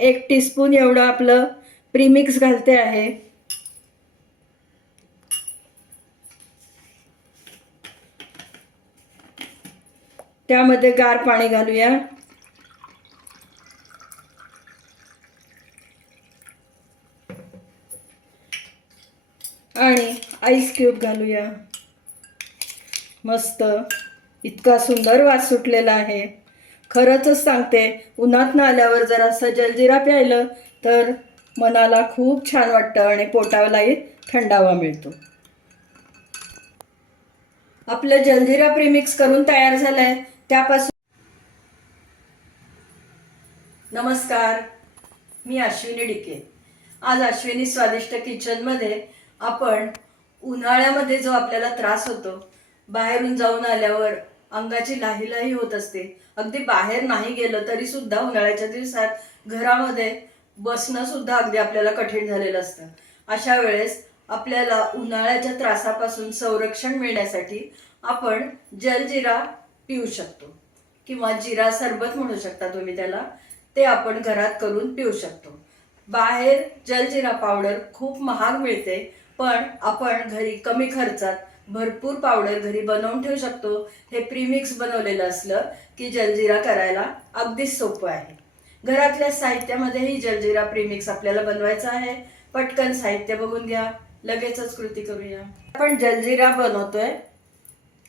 एक टीस्पून एवढं आपलं प्रीमिक्स घालते आहे. त्यामध्ये गार पाणी घालूया. आणि आईस क्यूब घालूया. मस्त. इतका सुंदर वास सुटलेला आहे. खरंच सांगते उन्हातनं आल्यावर जरासं जलजिरा प्यायलं तर मनाला खूप छान वाटतं आणि पोटालाही थंडावा मिळतो. आपलं जलजिरा प्रीमिक्स करून तयार झालंय त्यापासून नमस्कार मी अश्विनी डिके. आज अश्विनी स्वादिष्ट किचनमध्ये आपण उन्हाळ्यामध्ये जो आपल्याला त्रास होतो बाहेरून जाऊन आल्यावर अंगाची लाही लाही होत असते. अगदी बाहेर नाही गेलं तरी सुद्धा उन्हाळ्याच्या दिवसात घरामध्ये बसणं सुद्धा अगदी आपल्याला कठीण झालेलं असतं. अशा वेळेस आपल्याला उन्हाळ्याच्या त्रासापासून संरक्षण मिळण्यासाठी आपण जलजिरा पिऊ शकतो. किंवा जिरा सरबत म्हणू शकता तुम्ही त्याला. ते आपण घरात करून पिऊ शकतो. बाहेर जलजिरा पावडर खूप महाग मिळते पण आपण घरी कमी खर्चात भरपूर पावडर घरी बनवून ठेवू शकतो. हे प्रीमिक्स बनवलेलं असलं की जलजिरा करायला अगदीच सोपं आहे. घरातल्या साहित्यामध्येही जलजिरा प्रीमिक्स आपल्याला बनवायचा आहे. पटकन साहित्य बघून घ्या. लगेचच कृती करूया. आपण जलजिरा बनवतोय.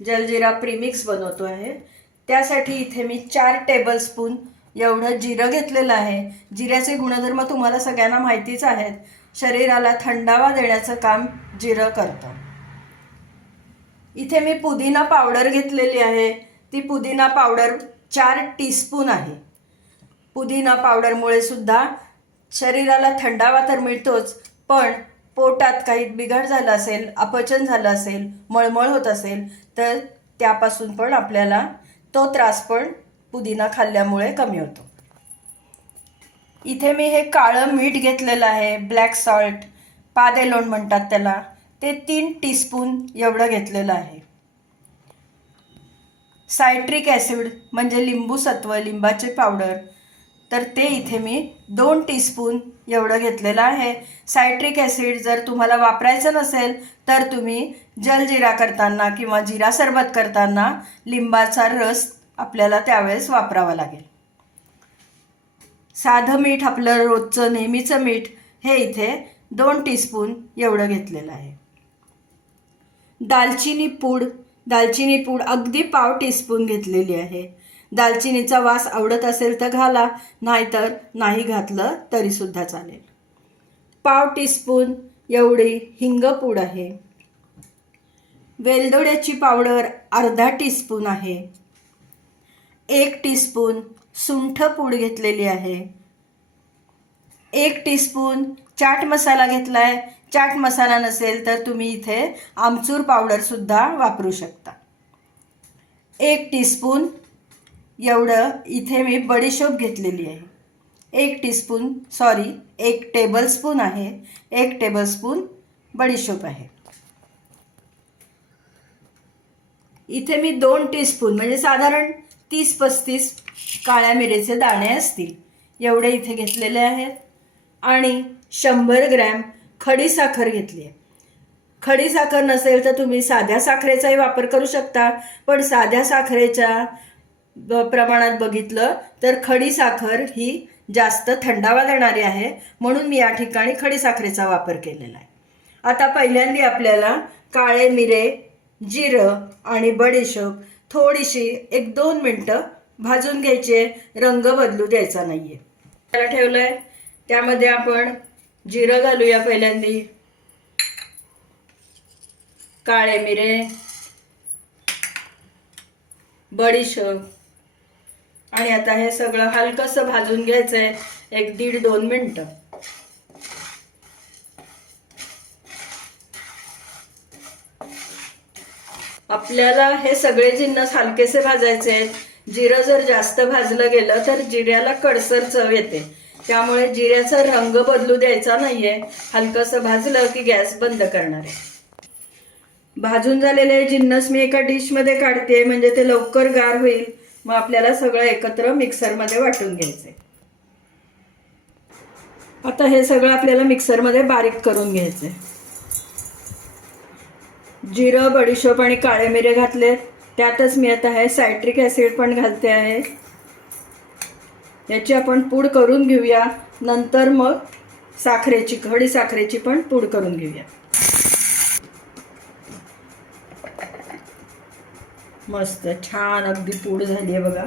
जलजिरा प्रीमिक्स बनवतो आहे. त्यासाठी इथे मी चार टेबलस्पून एवढं जिरं घेतलेलं आहे. जिऱ्याचे गुणधर्म तुम्हाला सगळ्यांना माहितीच आहेत. शरीराला थंडावा देण्याचं काम जिरं करतं. इथे मी पुदिना पावडर घेतलेली आहे. ती पुदिना पावडर चार टीस्पून आहे. पुदिना पावडरमुळे सुद्धा शरीराला थंडावा तर मिळतोच पण पोटात काही बिघाड झाला असेल अपचन झालं असेल मळमळ होत असेल तर त्यापासून पण आपल्याला तो त्रास पण पुदिना खाल्ल्यामुळे कमी होतो. इथे मी हे काळं मीठ घेतलेलं आहे ब्लॅक सॉल्ट पादेलोण म्हणतात त्याला. ते तीन टीस्पून एवढं घेतलेलं आहे. सायट्रिक ॲसिड म्हणजे लिंबू सत्व लिंबाचे पावडर तर ते इथे मी दोन टीस्पून एवढं घेतलेलं आहे. सायट्रिक ॲसिड जर तुम्हाला वापरायचं नसेल तर तुम्ही जलजिरा करताना किंवा जिरा सरबत करताना लिंबाचा रस आपल्याला त्यावेळेस वापरावा लागेल. साधं मीठ आपलं रोजचं नेहमीचं मीठ हे इथे दोन टीस्पून एवढं घेतलेलं आहे. दालचिनी पूड. दालचिनी पूड अगदी पाव टीस्पून घेतलेली आहे. दालचिनीचा वास आवडत असेल तर घाला नाहीतर नाही घातलं तरीसुद्धा चालेल. पाव टीस्पून एवढी हिंगपूड आहे. वेलदोड्याची पावडर अर्धा टीस्पून आहे. एक टीस्पून सुंठ पूड घेतलेली आहे. एक टीस्पून चाट मसाला घेतला आहे चाट मसाला नसेल तर तुम्ही इथे आमचूर पावडरसुद्धा वापरू शकता. एक टीस्पून एवढं इथे मी बडीशोप घेतलेली आहे. एक टीस्पून सॉरी एक टेबलस्पून आहे. एक टेबलस्पून बडीशोप आहे. इथे मी दोन टीस्पून म्हणजे साधारण तीस पस्तीस काळ्या मिरेचे दाणे असतील एवढे इथे घेतलेले आहेत. आणि शंभर ग्रॅम खडी साखर घेतली आहे खडी साखर नसेल तर तुम्ही साध्या साखरेचाही वापर करू शकता पण साध्या साखरेच्या प्रमाणात बघितलं तर खडी साखर ही जास्त थंडावा देणारी आहे म्हणून मी या ठिकाणी खडी साखरेचा वापर केलेला आहे. आता पहिल्यांदा आपल्याला काळे मिरे जिरं आणि बडीशोप थोडीशी एक दोन मिनटं भाजून घ्यायचे रंग बदलू द्यायचा नाहीये. त्याला ठेवलंय. त्यामध्ये आपण जिरं घालूया पहिल्यांदी. काळे मिरे. बडीशोप. आणि आता हे सगळं हलकंसं भाजून घ्यायचंय. एक दीड दोन मिनटं. आपल्याला हे सगळे जिन्नस हलकेसे भाजायचे आहेत. जिरं जर जास्त भाजलं गेलं तर जिऱ्याला कडसर चव येते. त्यामुळे जिऱ्याचा रंग बदलू द्यायचा नाहीये. हलकंसं भाजलं की गॅस बंद करणार आहे. भाजून झालेले जिन्नस मी एका डिशमध्ये काढते म्हणजे ते लवकर गार होईल. मग आपल्याला सगळं एकत्र मिक्सरमध्ये वाटून घ्यायचंय. आता हे सगळं आपल्याला मिक्सरमध्ये बारीक करून घ्यायचं जिरं बडीशोप आणि काळे मिरे घातले त्यातच मी आता हे सायट्रिक ॲसिड पण घालते आहे. याची आपण पूड करून घेऊया. नंतर मग साखरेची खडी साखरेची पण पूड करून घेऊया. मस्त छान अगदी पूड झाली आहे बघा.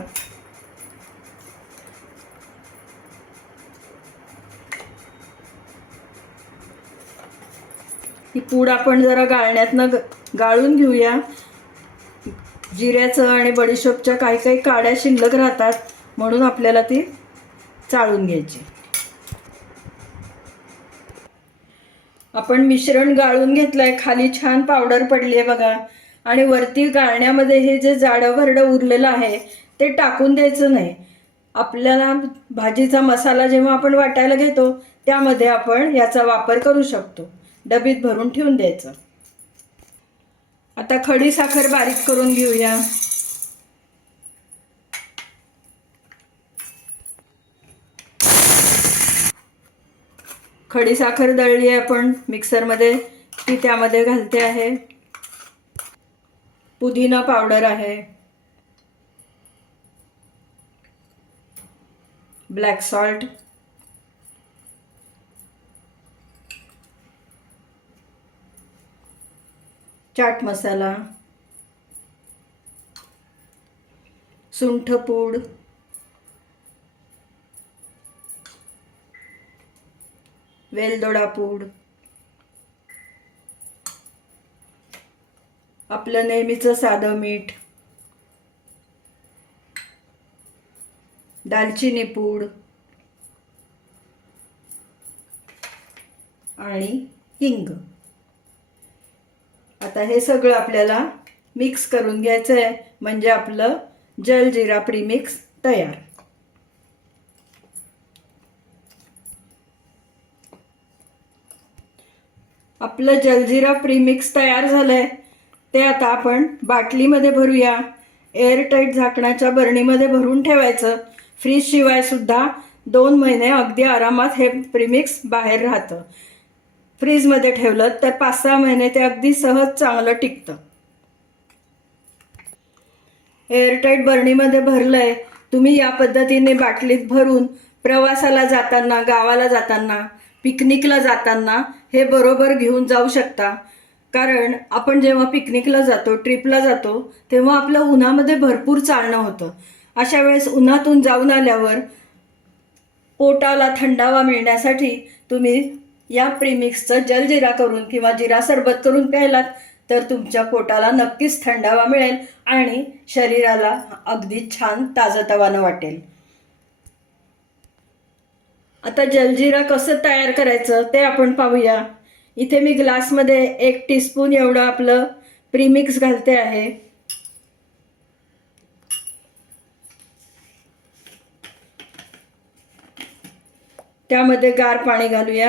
ही पूड आपण जरा गाळण्यातनं गाळून घेऊया. जिऱ्याचं आणि बडीशोपच्या काही काही काड्या शिल्लक राहतात. म्हणून आपल्याला ती चाळून घ्यायची. आपण मिश्रण गाळून घेतलंय खाली छान पावडर पडली आहे बघा. आणि वरती गाळण्यामध्ये हे जे जाडं भरडं उरलेलं आहे ते टाकून द्यायचं नाही. आपल्याला भाजीचा मसाला जेव्हा आपण वाटायला घेतो त्यामध्ये आपण याचा वापर करू शकतो. डबीत भरून ठेवून द्यायचं. आता खडी साखर बारीक करून घेऊया. खडी साखर दळली आहे आपण मिक्सरमध्ये. ती त्यामध्ये घालते आहे. पुदिना पावडर आहे. Black salt. चाट मसाला. सुंठ पूड. वेलदोडा पूड. आपलं नेहमीचं साधं मीठ. दालचिनी पूड. आणि हिंग. आता हे सगळं आपल्याला मिक्स करून घ्यायचं आहे म्हणजे आपलं जलजिरा प्रीमिक्स तयार. आपलं जलजिरा प्रीमिक्स तयार झालंय. ते आता आपण बाटलीमध्ये भरूया. एअरटाईट झाकणाच्या बरणीमध्ये भरून ठेवायचं. फ्रीज शिवाय सुद्धा दोन महिने अगदी आरामात हे प्रीमिक्स बाहेर राहतं. फ्रीजमध्ये ठेवलं तर पाच सहा महिने ते अगदी सहज चांगलं टिकतं. एअरटाईट बरणीमध्ये भरलंय. तुम्ही या पद्धतीने बाटलीत भरून प्रवासाला जाताना गावाला जाताना पिकनिकला जाताना हे बरोबर घेऊन जाऊ शकता. कारण आपण जेव्हा पिकनिकला जातो ट्रिपला जातो तेव्हा आपलं उन्हामध्ये भरपूर चालणं होतं. अशा वेळेस उन्हातून जाऊन आल्यावर पोटाला थंडावा मिळण्यासाठी तुम्ही या प्रीमिक्सचं जलजिरा करून किंवा जिरा सरबत करून प्यायलात तर तुमच्या पोटाला नक्कीच थंडावा मिळेल आणि शरीराला अगदी छान ताजंतवानं वाटेल. आता जलजिरा कसं तयार करायचं ते आपण पाहूया. इथे मी ग्लासमध्ये एक टीस्पून एवढं आपलं प्रीमिक्स घालते आहे. त्यामध्ये गार पाणी घालूया.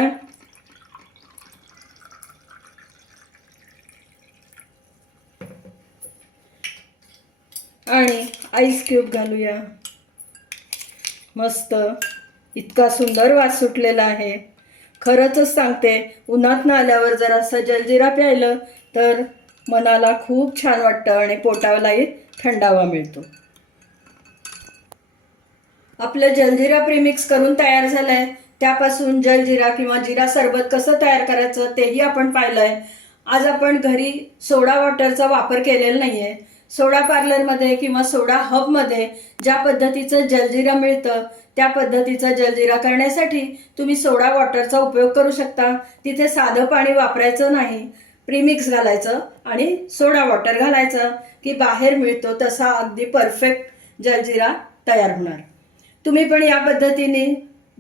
आणि आईस क्यूब घालूया. मस्त. इतका सुंदर वास सुटलेला आहे. खरंच सांगते उन्हातनं आल्यावर जर जलजिरा प्यायलं तर मनाला खूप छान वाटतं आणि पोटालाही थंडावा मिळतो. आपलं जलजिरा प्रिमिक्स करून तयार झालंय. त्यापासून जलजिरा किंवा जिरा सरबत कसं तयार करायचं तेही आपण पाहिलंय. आज आपण घरी सोडा वॉटरचा वापर केलेला नाहीये. सोडा पार्लरमध्ये किंवा सोडा हबमध्ये ज्या पद्धतीचं जलजिरा मिळतं त्या पद्धतीचा जलजिरा करण्यासाठी तुम्ही सोडा वॉटरचा उपयोग करू शकता. तिथे साधं पाणी वापरायचं नाही. प्रीमिक्स घालायचं आणि सोडा वॉटर घालायचं की बाहेर मिळतो तसा अगदी परफेक्ट जलजिरा तयार होणार. तुम्ही पण या पद्धतीने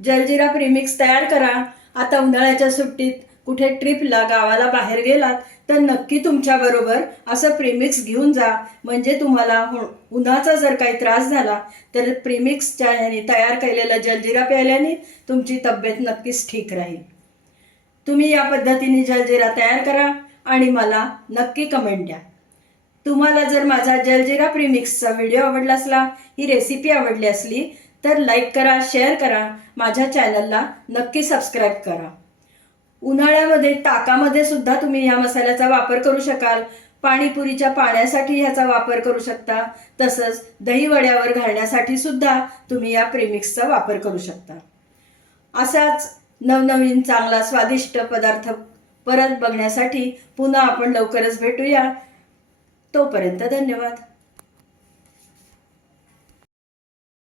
जलजिरा प्रीमिक्स तयार करा. आता उन्हाळ्याच्या सुट्टीत कुठे ट्रिपला गावाला बाहेर गेलात तर नक्की तुमच्याबरोबर असं प्रीमिक्स घेऊन जा. म्हणजे तुम्हाला उन्हाचा जर काही त्रास झाला तर प्रीमिक्सच्या ह्याने तयार केलेलं जलजिरा प्यायल्याने तुमची तब्येत नक्कीच ठीक राहील. तुम्ही या पद्धतीने जलजिरा तयार करा आणि मला नक्की कमेंट द्या. तुम्हाला जर माझा जलजिरा प्रीमिक्सचा व्हिडिओ आवडला असला ही रेसिपी आवडली असली तर लाईक करा शेअर करा माझ्या चॅनलला नक्की सबस्क्राईब करा. उन्हाळ्यामध्ये ताकामध्ये सुद्धा तुम्ही ह्या मसाल्याचा वापर करू शकाल. पाणीपुरीच्या पाण्यासाठी ह्याचा वापर करू शकता. तसंच दहीवड्यावर घालण्यासाठी सुद्धा तुम्ही या प्रीमिक्सचा वापर करू शकता. असाच नवनवीन चांगला स्वादिष्ट पदार्थ परत बघण्यासाठी पुन्हा आपण लवकरच भेटूया. तोपर्यंत धन्यवाद.